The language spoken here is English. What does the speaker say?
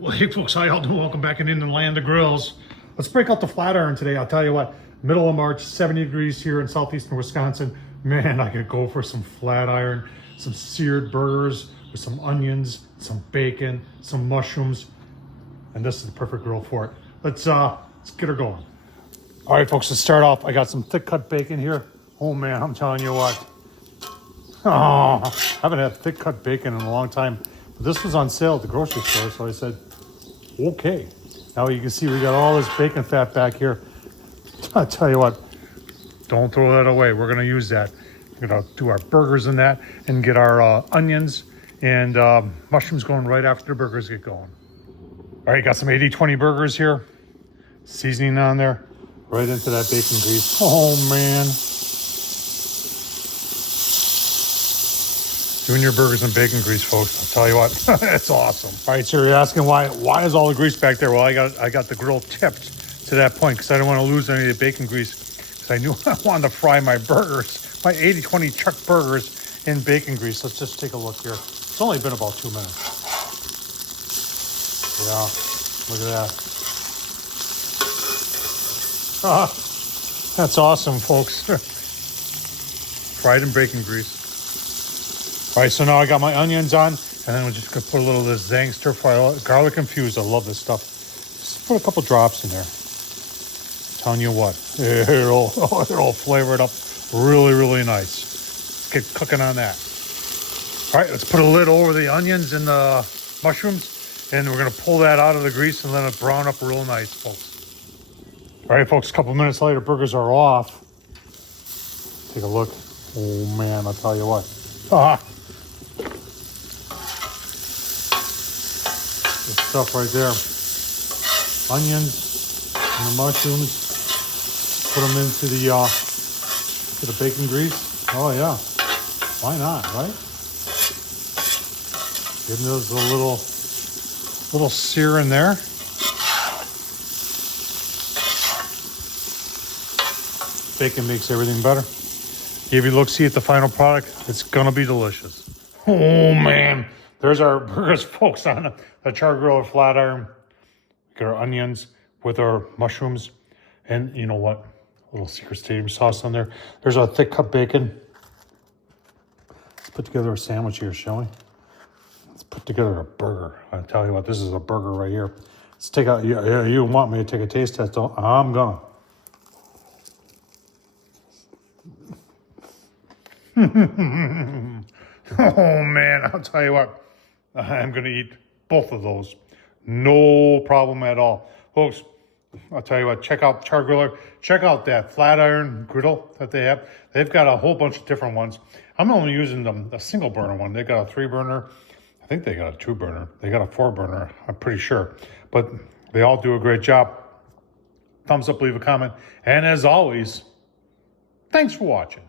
Well, hey folks, how y'all doing? Welcome back in the land of grills. Let's break out the flat iron today. I'll tell you what, middle of March, 70 degrees here in southeastern Wisconsin. Man, I could go for some flat iron, some seared burgers with some onions, some bacon, some mushrooms, and this is the perfect grill for it. Let's get her going. All right, folks, to start off, I got some thick cut bacon here. Oh man, I'm telling you what. Oh, I haven't had thick cut bacon in a long time. But this was on sale at the grocery store, so I said, okay. Now you can see we got all this bacon fat back here. I'll tell you what, don't throw that away. We're gonna use that. We're gonna do our burgers in that and get our onions and mushrooms going right after the burgers get going. All right, got some 80-20 burgers here. Seasoning on there, right into that bacon grease. Oh man. Doing your burgers in bacon grease, folks. I'll tell you what, it's awesome. All right, so you're asking why is all the grease back there? Well, I got the grill tipped to that point because I didn't want to lose any of the bacon grease because I knew I wanted to fry my burgers, my 80-20 chuck burgers in bacon grease. Let's just take a look here. It's only been about 2 minutes. Yeah, look at that. That's awesome, folks. Fried in bacon grease. All right, so now I got my onions on, and then we're just gonna put a little of this Zang stir fry, garlic infused. I love this stuff. Just put a couple drops in there. Telling you what, it'll flavor it up really, really nice. Get cooking on that. All right, let's put a lid over the onions and the mushrooms, and we're gonna pull that out of the grease and let it brown up real nice, folks. All right, folks, a couple minutes later, burgers are off. Take a look. Oh man, I'll tell you what. This stuff right there. Onions and the mushrooms. Put them into the bacon grease. Oh yeah, why not, right? Give those a little sear in there. Bacon makes everything better. Give you a look-see at the final product. It's gonna be delicious. Oh man, there's our burgers, folks, on the char grill or flat iron. Got our onions with our mushrooms, and you know what? A little secret stadium sauce on there. There's our thick cut bacon. Let's put together a sandwich here, shall we? Let's put together a burger. I'll tell you what, this is a burger right here. Let's take out. Yeah, you want me to take a taste test? I'm gonna. Oh man, I'll tell you what, I'm gonna eat both of those. No problem at all. Folks, I'll tell you what, check out Char Griller. Check out that flat iron griddle that they have. They've got a whole bunch of different ones. I'm only using a single burner one. They got a 3-burner. I think they got a 2-burner. They got a 4-burner, I'm pretty sure. But they all do a great job. Thumbs up, leave a comment. And as always, thanks for watching.